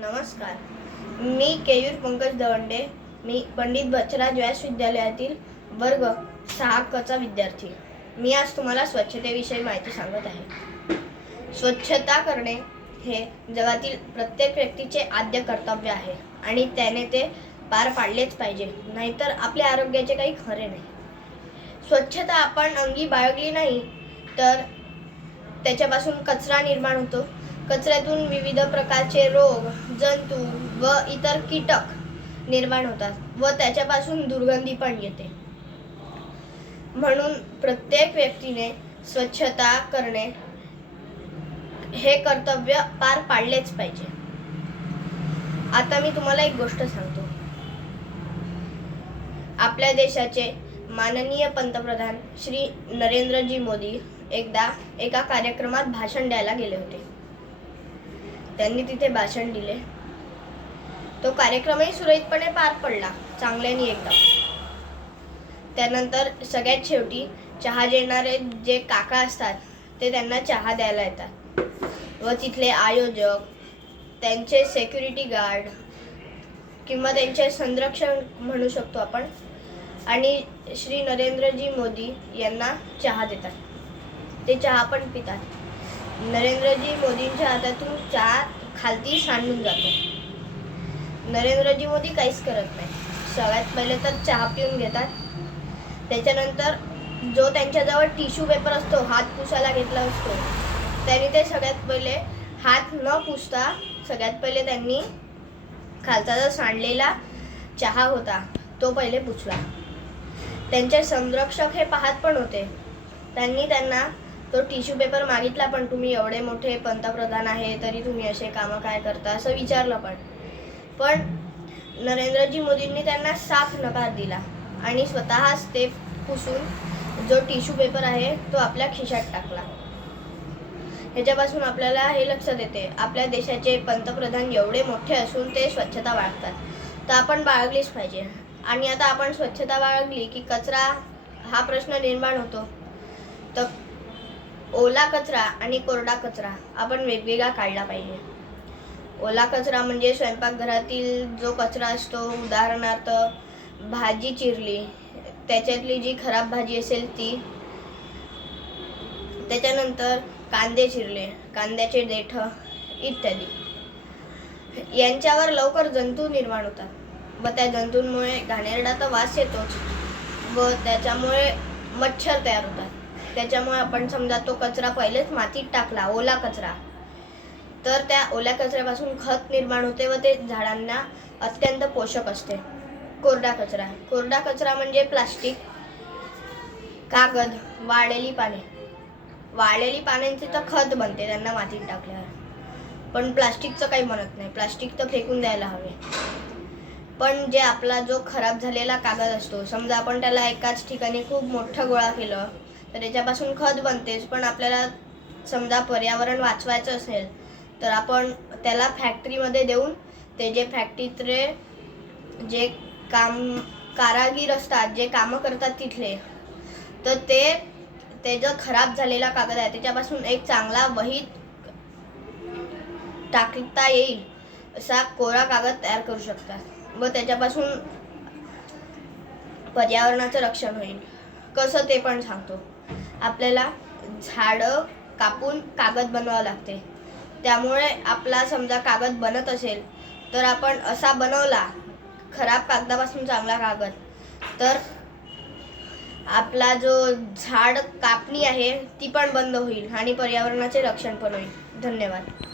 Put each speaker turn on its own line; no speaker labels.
नमस्कार. मी केयूर पंकज दवंडे. मी पंडित बचराज व्यास विद्यालयातील वर्ग सहा कचा विद्यार्थी. मी आज तुम्हाला स्वच्छतेविषयी माहिती सांगत आहे. स्वच्छता करणे हे जगातील प्रत्येक व्यक्तीचे आद्य कर्तव्य आहे आणि त्याने ते पार पाडलेच पाहिजे नाहीतर आपल्या आरोग्याचे काही खरे नाही. स्वच्छता आपण अंगी बाळगली नाही तर त्याच्यापासून कचरा निर्माण होतो. कचऱ्यातून विविध प्रकारचे रोग जंतू व इतर कीटक निर्माण होतात व त्याच्यापासून दुर्गंधी पण येते. म्हणून प्रत्येक व्यक्तीने स्वच्छता करणे हे कर्तव्य पार पाडलेच पाहिजे. आता मी तुम्हाला एक गोष्ट सांगतो. आपल्या देशाचे माननीय पंतप्रधान श्री नरेंद्रजी मोदी एकदा एका कार्यक्रमात भाषण द्यायला गेले होते. त्यांनी तिथे भाषण दिले. तो कार्यक्रमही सुरळीतपणे पार पडला चांगल्याने एकदम त्यानंतर सगळ्यात शेवटी चहा देणारे जे काका असतात ते त्यांना चहा द्यायला येतात. व तिथले आयोजक त्यांचे सेक्युरिटी गार्ड किंवा त्यांचे संरक्षण म्हणू शकतो आपण. आणि श्री नरेंद्रजी मोदी यांना चहा देतात. ते चहा पण पितात. नरेंद्रजी मोदींच्या हातातून चहा खालती सांडून जातो. नरेंद्रजी मोदी काहीच करत नाही सगळ्यात पहिले तर चहा पिऊन घेतात. त्याच्यानंतर जो त्यांच्याजवळ टिश्यू पेपर असतो हात पुसायला घेतला असतो त्यांनी ते सगळ्यात पहिले हात न पुसता सगळ्यात पहिले त्यांनी खालचा जो सांडलेला चहा होता तो पहिले पुसला. त्यांचे संरक्षक हे पाहत पण होते. त्यांनी त्यांना तो टिश्यू पेपर मागितला पण तुम्ही एवढे मोठे पंतप्रधान आहे तरी तुम्ही असे कामं काय करता? असं विचारलं पण. पण नरेंद्रजी मोदींनी त्यांना साफ नकार दिला आणि स्वतःच ते पुसून जो टिश्यू पेपर आहे तो आपल्या खिशात टाकला. ह्याच्यापासून आपल्याला हे लक्षात येते आपल्या देशाचे पंतप्रधान एवढे मोठे असून ते स्वच्छता बाळगतात. तर आपण बाळगलीच पाहिजे. आणि आता आपण स्वच्छता बाळगली की कचरा हा प्रश्न निर्माण होतो. तर ओला कचरा आणि कोरडा कचरा आपण वेगवेगळा काढला पाहिजे. ओला कचरा म्हणजे स्वयंपाकघरातील जो कचरा असतो उदाहरणार्थ भाजी चिरली त्याच्यातली जी खराब भाजी असेल ती त्याच्यानंतर कांदे चिरले कांद्याचे देठ इत्यादी. यांच्यावर लवकर जंतू निर्माण होतात व त्या जंतूंमुळे घाणेरडा तर वास येतोच व त्याच्यामुळे मच्छर तयार होतात. त्याच्यामुळे आपण समजा तो कचरा पहिलेच मातीत टाकला ओला कचरा. तर त्या ओल्या कचऱ्यापासून खत निर्माण होते व ते झाडांना अत्यंत पोषक असते. कोरडा कचरा. कोरडा कचरा म्हणजे प्लास्टिक कागद वाळलेली पाने. वाळलेली पाण्याचे तर खत बनते त्यांना मातीत टाकल्यावर. पण प्लास्टिकचं काही म्हणत नाही. प्लास्टिक तर फेकून द्यायला हवे. पण जे आपला जो खराब झालेला कागद असतो समजा आपण त्याला एकाच ठिकाणी खूप मोठं गोळा केलं तर त्याच्यापासून खत बनतेच पण आपल्याला समजा पर्यावरण वाचवायचं असेल तर आपण त्याला फॅक्टरीमध्ये देऊन ते जे फॅक्टरीतले जे काम कारागीर असतात जे कामं करतात तिथले तर ते ते जो खराब झालेला कागद आहे त्याच्यापासून एक चांगला वही टाकता येईल असा कोरा कागद तयार करू शकतात. व त्याच्यापासून पर्यावरणाचं रक्षण होईल. कसं ते पण सांगतो. आपल्याला झाडं कापून कागद बनवावं लागते. त्यामुळे आपला समजा कागद बनत असेल तर आपण असा बनवला खराब कागदापासून चांगला कागद. तर आपला जो झाड कापणी आहे ती पण बंद होईल आणि पर्यावरणाचे रक्षण पण होईल. धन्यवाद.